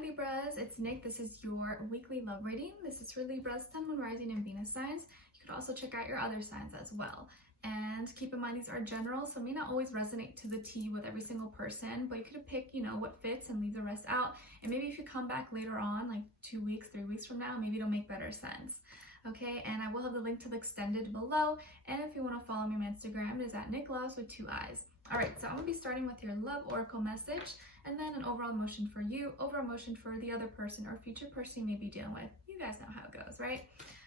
Libras, it's Nick. This is your weekly love reading. This is for Libras, Sun, Moon, Rising, and Venus signs. You could also check out your other signs as well. And keep in mind, these are general, so it may not always resonate to the T with every single person, but you could pick, what fits and leave the rest out. And maybe if you come back later on, like 2 weeks, 3 weeks from now, maybe it'll make better sense. Okay, and I will have the link to the extended below. And if you want to follow me on Instagram, it is at Nicloves with 2 eyes. All right, so I'm gonna be starting with your love oracle message, and then an overall emotion for you, overall emotion for the other person or future person you may be dealing with. You guys know how it goes, right?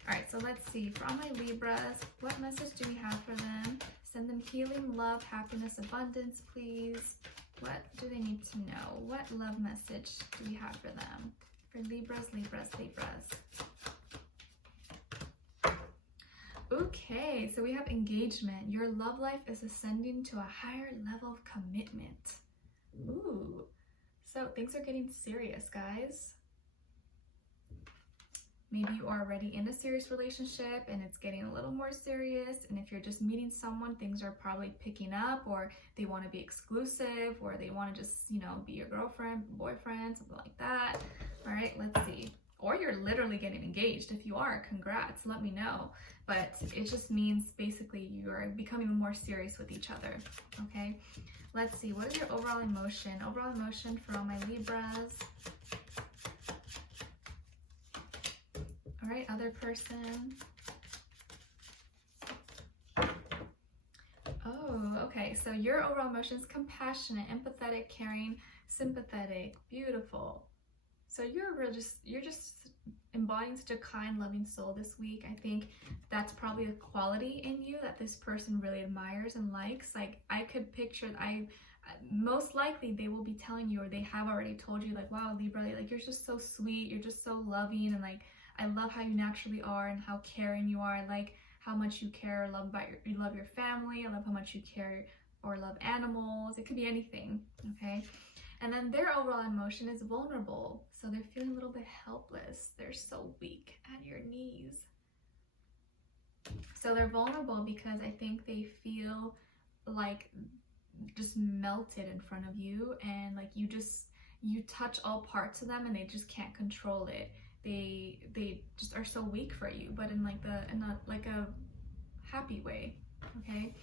All right, so let's see. For all my Libras, what message do we have for them? Send them healing, love, happiness, abundance, please. What do they need to know? What love message do we have for them? For Libras, Libras, Libras. Okay, so we have engagement. Your love life is ascending to a higher level of commitment. Ooh, so things are getting serious, guys. Maybe you are already in a serious relationship and it's getting a little more serious. And if you're just meeting someone, things are probably picking up, or they want to be exclusive, or they want to just, be your girlfriend, boyfriend, something like that. All right, let's see. Or you're literally getting engaged. If you are, congrats, let me know. But it just means basically you are becoming more serious with each other, okay? Let's see, what is your overall emotion? Overall emotion for all my Libras. All right, other person. Oh, okay, so your overall emotion is compassionate, empathetic, caring, sympathetic, beautiful. So you're just embodying such a kind, loving soul this week. I think that's probably a quality in you that this person really admires and likes. Like, I could picture, most likely they will be telling you, or they have already told you, like, wow, Libra, like, you're just so sweet, you're just so loving, and like, I love how you naturally are and how caring you are. I like how much you care or love you love your family. I love how much you care or love animals. It could be anything, okay? And then their overall emotion is vulnerable. So they're feeling a little bit helpless. They're so weak at your knees. So they're vulnerable because I think they feel like just melted in front of you, and like you touch all parts of them and they just can't control it. They just are so weak for you, but in a happy way. Okay,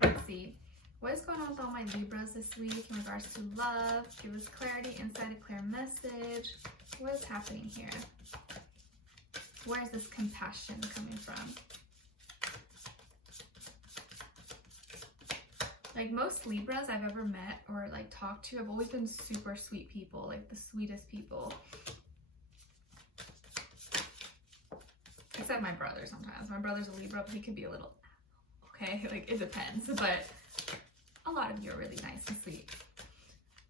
let's see. What is going on with all my Libras this week in regards to love? Give us clarity, insight, a clear message. What is happening here? Where is this compassion coming from? Like, most Libras I've ever met or like talked to have always been super sweet people, like the sweetest people. Except my brother sometimes. My brother's a Libra, but he could be a little, okay, like it depends, but a lot of you are really nice and sweet.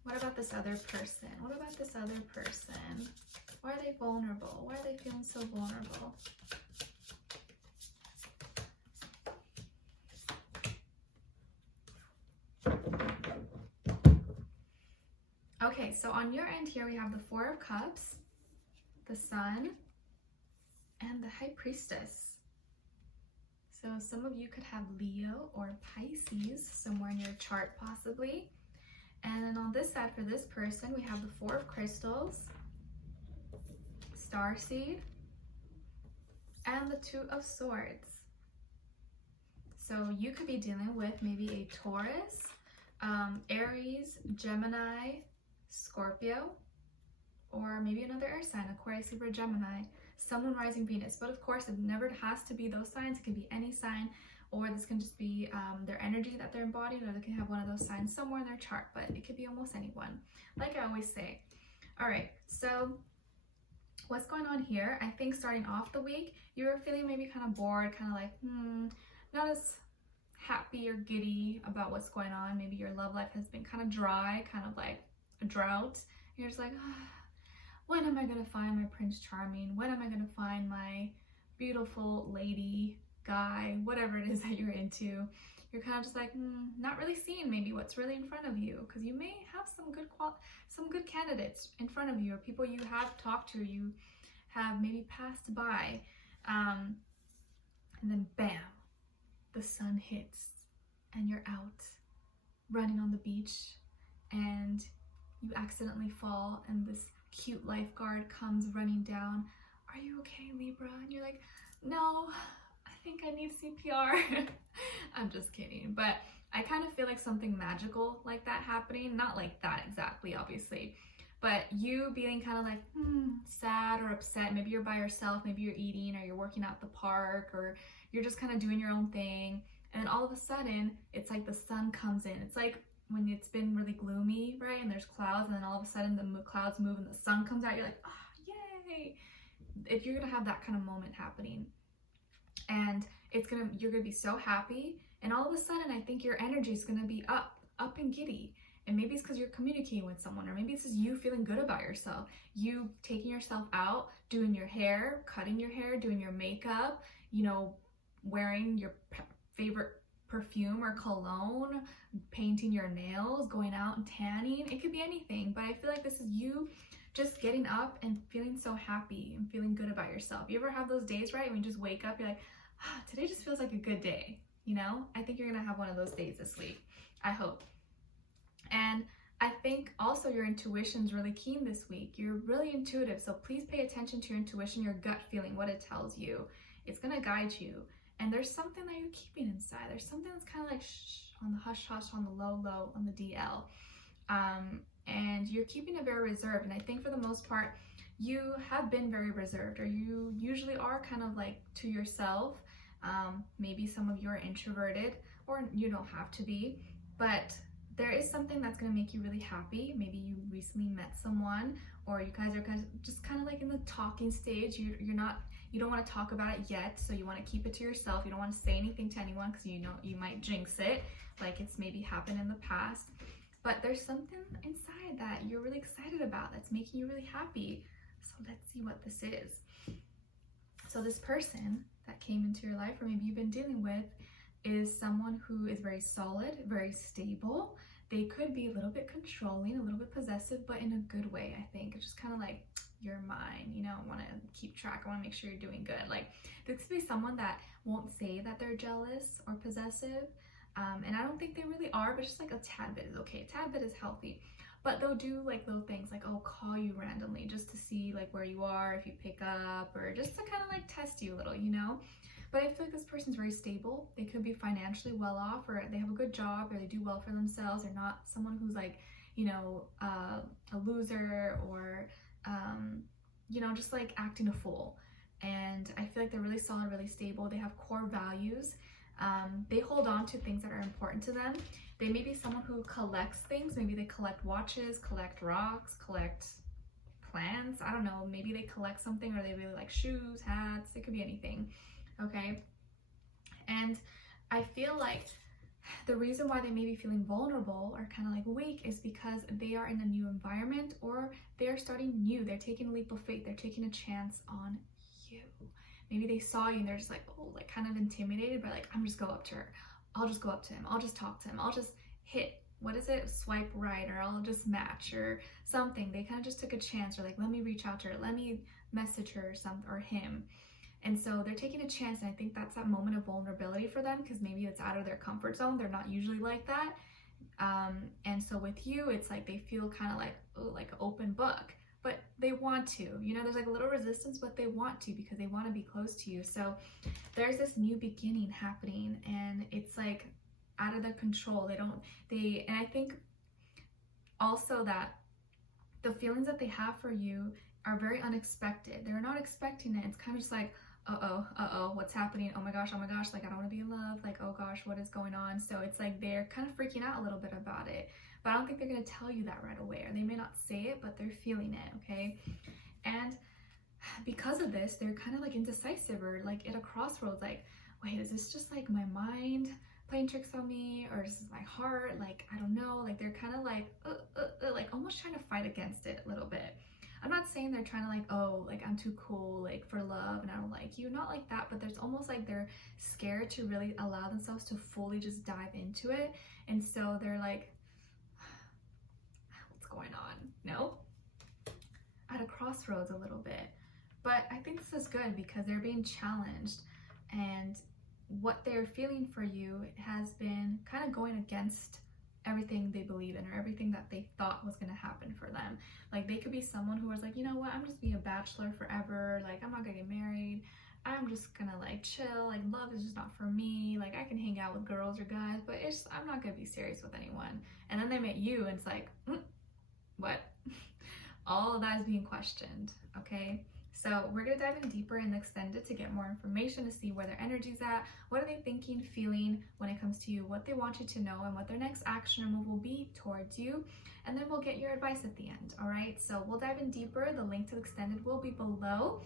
What about this other person? What about this other person? Why are they vulnerable? Why are they feeling so vulnerable? Okay, so on your end here, we have the Four of Cups, the Sun, and the High Priestess. So some of you could have Leo or Pisces somewhere in your chart possibly. And then on this side for this person, we have the Four of Crystals, Starseed, and the Two of Swords. So you could be dealing with maybe a Taurus, Aries, Gemini, Scorpio, or maybe another air sign, Aquarius, Libra, Gemini, Sun, Moon, Rising, Venus. But of course, it never has to be those signs. It can be any sign, or this can just be their energy that they're embodying, or they can have one of those signs somewhere in their chart, but it could be almost anyone, like I always say. All right, so what's going on here? I think starting off the week, you were feeling maybe kind of bored, kind of like, not as happy or giddy about what's going on. Maybe your love life has been kind of dry, kind of like a drought. You're just like, when am I going to find my Prince Charming? When am I going to find my beautiful lady, guy, whatever it is that you're into? You're kind of just like, not really seeing maybe what's really in front of you, because you may have some good candidates in front of you, or people you have talked to, you have maybe passed by, and then bam, the sun hits and you're out running on the beach and you accidentally fall in this cute lifeguard comes running down. Are you okay, Libra? And you're like, no, I think I need CPR. I'm just kidding. But I kind of feel like something magical like that happening. Not like that exactly, obviously. But you being kind of like sad or upset. Maybe you're by yourself. Maybe you're eating or you're working out at the park or you're just kind of doing your own thing. And then all of a sudden, it's like the sun comes in. It's like when it's been really gloomy, right? And there's clouds, and then all of a sudden the clouds move and the sun comes out. You're like, oh, yay! If you're gonna have that kind of moment happening, and you're gonna be so happy, and all of a sudden, I think your energy is gonna be up and giddy. And maybe it's because you're communicating with someone, or maybe it's just you feeling good about yourself. You taking yourself out, doing your hair, cutting your hair, doing your makeup, you know, wearing your favorite perfume or cologne, painting your nails, going out and tanning. It could be anything, but I feel like this is you just getting up and feeling so happy and feeling good about yourself. You ever have those days, right, when you just wake up, you're like, today just feels like a good day, you know? I think you're gonna have one of those days this week. I hope. And I think also your intuition's really keen this week. You're really intuitive, so please pay attention to your intuition, your gut feeling, what it tells you. It's gonna guide you. And there's something that you're keeping inside. There's something that's kind of like shh, on the hush hush, on the low low, on the DL. And you're keeping it very reserved. And I think for the most part, you have been very reserved, or you usually are kind of like to yourself. Maybe some of you are introverted, or you don't have to be, but there is something that's going to make you really happy. Maybe you recently met someone, or you guys are just kind of like in the talking stage. You don't want to talk about it yet, so you want to keep it to yourself. You don't want to say anything to anyone because you know you might jinx it, like it's maybe happened in the past. But there's something inside that you're really excited about that's making you really happy. So let's see what this is. So this person that came into your life, or maybe you've been dealing with, is someone who is very solid, very stable. They could be a little bit controlling, a little bit possessive, but in a good way, I think. It's just kind of like, you're mine, you know, I want to keep track, I want to make sure you're doing good. Like, this could be someone that won't say that they're jealous or possessive, and I don't think they really are, but just like a tad bit is okay. A tad bit is healthy. But they'll do like little things like, oh, call you randomly just to see like where you are, if you pick up, or just to kind of like test you a little, you know? But I feel like this person's very stable. They could be financially well off, or they have a good job, or they do well for themselves. They're not someone who's like, you know, a loser, or, you know, just like acting a fool. And I feel like they're really solid, really stable. They have core values. They hold on to things that are important to them. They may be someone who collects things. Maybe they collect watches, collect rocks, collect plants. I don't know. Maybe they collect something, or they really like shoes, hats. It could be anything. Okay. And I feel like the reason why they may be feeling vulnerable or kind of like weak is because they are in a new environment, or they're starting new. They're taking a leap of faith. They're taking a chance on you. Maybe they saw you and they're just like, oh, like kind of intimidated, but like, I'm just go up to her. I'll just go up to him. I'll just talk to him. I'll just hit, what is it? Swipe right, or I'll just match or something. They kind of just took a chance, or like, let me reach out to her. Let me message her or something, or him. And so they're taking a chance, and I think that's that moment of vulnerability for them, because maybe it's out of their comfort zone. They're not usually like that. And so with you, it's like they feel kind of like, oh, like an open book, but they want to, you know, there's like a little resistance, but they want to, because they want to be close to you. So there's this new beginning happening, and it's like out of their control. And I think also that the feelings that they have for you are very unexpected. They're not expecting it. It's kind of just like, uh-oh, what's happening? Oh my gosh, like I don't want to be in love. Like, oh gosh, what is going on? So it's like they're kind of freaking out a little bit about it. But I don't think they're going to tell you that right away, or they may not say it, but they're feeling it, okay? And because of this, they're kind of like indecisive, or like at a crossroads, like, wait, is this just like my mind playing tricks on me, or is this my heart? Like, I don't know. Like, they're kind of like almost trying to fight against it a little bit. I'm not saying they're trying to like, oh, like I'm too cool, like for love, and I don't like you, not like that, but there's almost like they're scared to really allow themselves to fully just dive into it. And so they're like, what's going on? No? At a crossroads a little bit. But I think this is good, because they're being challenged, and what they're feeling for you has been kind of going against everything they believe in or everything that they thought was going to happen for them. Like they could be someone who was like, you know what, I'm just being a bachelor forever, like I'm not gonna get married, I'm just gonna like chill, like love is just not for me, like I can hang out with girls or guys, but I'm not gonna be serious with anyone. And then they met you and it's like, what? All of that is being questioned, okay? So we're gonna dive in deeper in the extended to get more information, to see where their energy's at, what are they thinking, feeling when it comes to you, what they want you to know, and what their next action or move will be towards you. And then we'll get your advice at the end, all right? So we'll dive in deeper. The link to the extended will be below.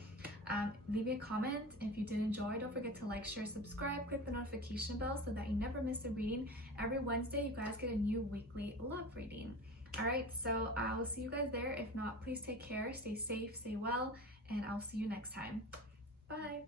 Leave me a comment if you did enjoy. Don't forget to like, share, subscribe, click the notification bell so that you never miss a reading. Every Wednesday, you guys get a new weekly love reading. All right, so I will see you guys there. If not, please take care, stay safe, stay well, and I'll see you next time. Bye.